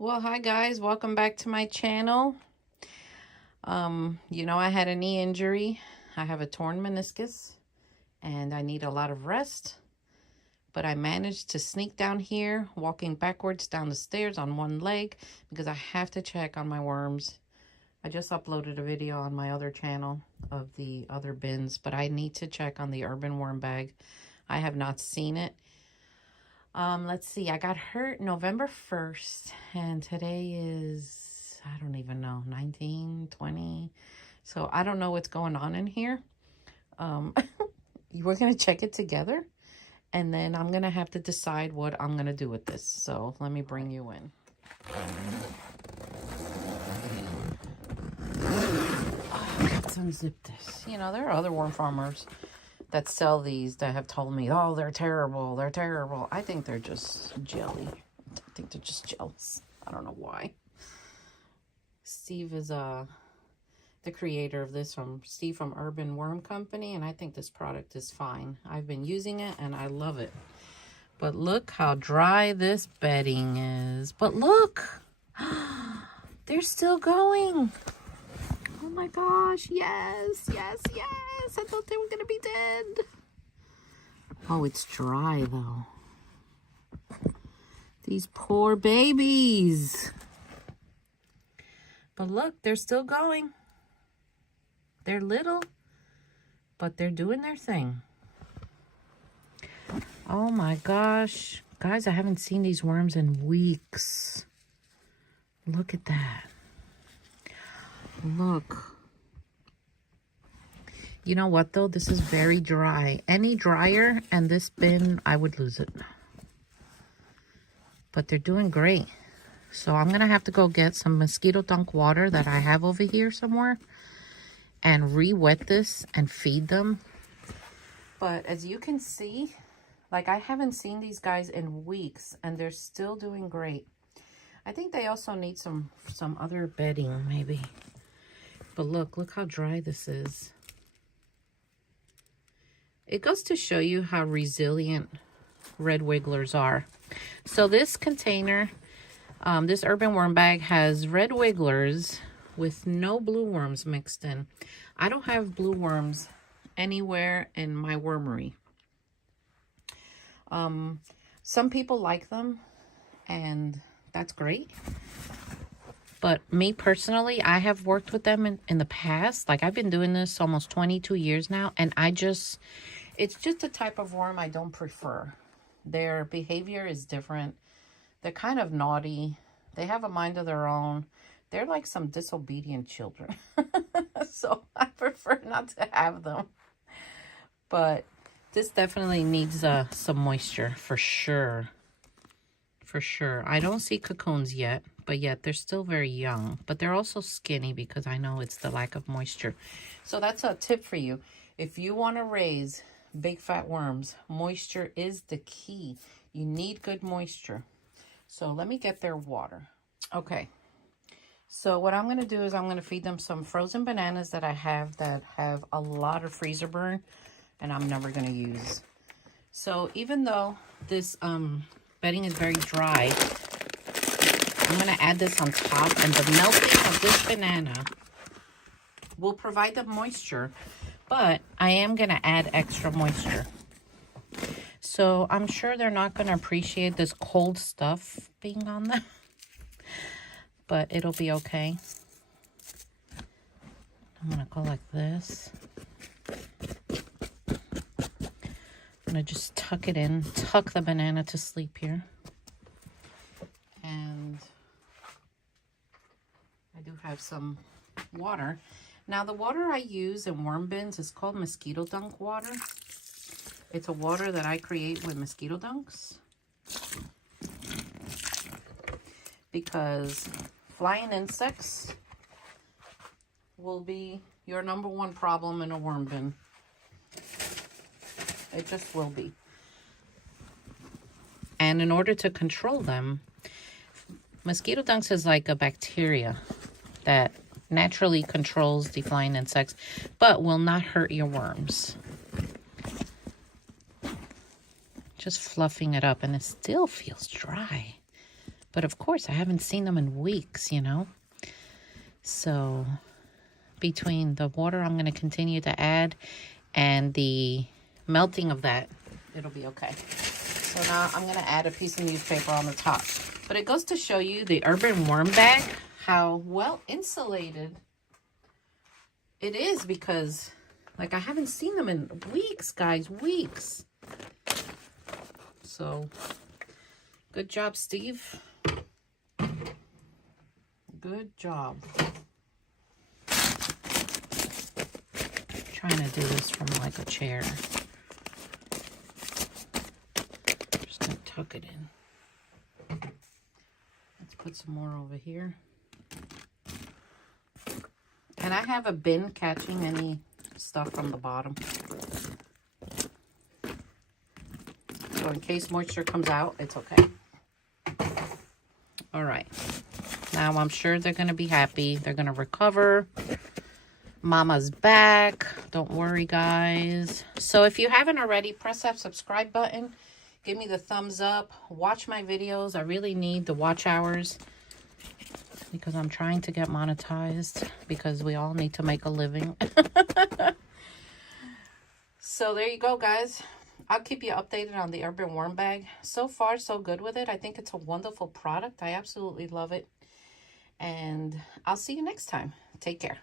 Well, hi guys, welcome back to my channel. I had a knee injury. I have a torn meniscus and I need a lot of rest. But I managed to sneak down here, walking backwards down the stairs on one leg because I have to check on my worms. I just uploaded a video on my other channel of the other bins, but I need to check on the urban worm bag. I have not seen it. Let's see, I got hurt November 1st, and today is, I don't even know, 19, 20. So I don't know what's going on in here. We're going to check it together, and then I'm going to have to decide what I'm going to do with this. So let me bring you in. Let's unzip this. You know, there are other worm farmers that sell these that have told me, oh, they're terrible, they're terrible. I think they're just jelly. I think they're just jealous. I don't know why. Steve is the creator of this, Steve from Urban Worm Company, and I think this product is fine. I've been using it and I love it. But look how dry this bedding is. But look, they're still going. Oh my gosh, yes, yes, yes. I thought they were gonna be dead. Oh, it's dry though. These poor babies. But look, they're still going. They're little, but they're doing their thing. Oh my gosh. Guys, I haven't seen these worms in weeks. Look at that. Look. You know what though? This is very dry. Any drier and this bin, I would lose it. But they're doing great. So I'm going to have to go get some mosquito dunk water that I have over here somewhere and re-wet this and feed them. But as you can see, like, I haven't seen these guys in weeks and they're still doing great. I think they also need some other bedding maybe. But look how dry this is. It goes to show you how resilient red wigglers are. So this container, this urban worm bag has red wigglers with no blue worms mixed in. I don't have blue worms anywhere in my wormery. Some people like them, and that's great. But me personally, I have worked with them in the past. Like, I've been doing this almost 22 years now, and it's just a type of worm I don't prefer. Their behavior is different. They're kind of naughty. They have a mind of their own. They're like some disobedient children. So I prefer not to have them. But this definitely needs some moisture for sure. For sure. I don't see cocoons yet, but yet they're still very young. But they're also skinny because I know it's the lack of moisture. So that's a tip for you. If you want to raise big fat worms, moisture is the key. You need good moisture. So let me get their water. Okay. So what I'm going to do is I'm going to feed them some frozen bananas that I have that have a lot of freezer burn and I'm never going to use. So even though this bedding is very dry, I'm going to add this on top, and the melting of this banana will provide the moisture, but I am going to add extra moisture. So I'm sure they're not going to appreciate this cold stuff being on them, but it'll be okay. I'm going to go like this. I'm going to just tuck it in, tuck the banana to sleep here. And I do have some water. Now, the water I use in worm bins is called mosquito dunk water. It's a water that I create with mosquito dunks, because flying insects will be your #1 problem in a worm bin. It just will be. And in order to control them, mosquito dunks is like a bacteria that naturally controls the flying insects, but will not hurt your worms. Just fluffing it up, and it still feels dry. But of course, I haven't seen them in weeks, you know. So between the water I'm going to continue to add and the melting of that, it'll be okay. So now I'm going to add a piece of newspaper on the top. But it goes to show you the Urban Worm Bag, how well insulated it is, because like I haven't seen them in weeks, guys, weeks. So good job, Steve. Good job. Trying to do this from like a chair. Just gonna tuck it in. Let's put some more over here. And I have a bin catching any stuff from the bottom. So in case moisture comes out, it's okay. All right. Now I'm sure they're going to be happy. They're going to recover. Mama's back. Don't worry, guys. So if you haven't already, press that subscribe button. Give me the thumbs up. Watch my videos. I really need the watch hours because I'm trying to get monetized, because we all need to make a living. So there you go, guys. I'll keep you updated on the Urban Worm Bag. So far, so good with it. I think it's a wonderful product. I absolutely love it. And I'll see you next time. Take care.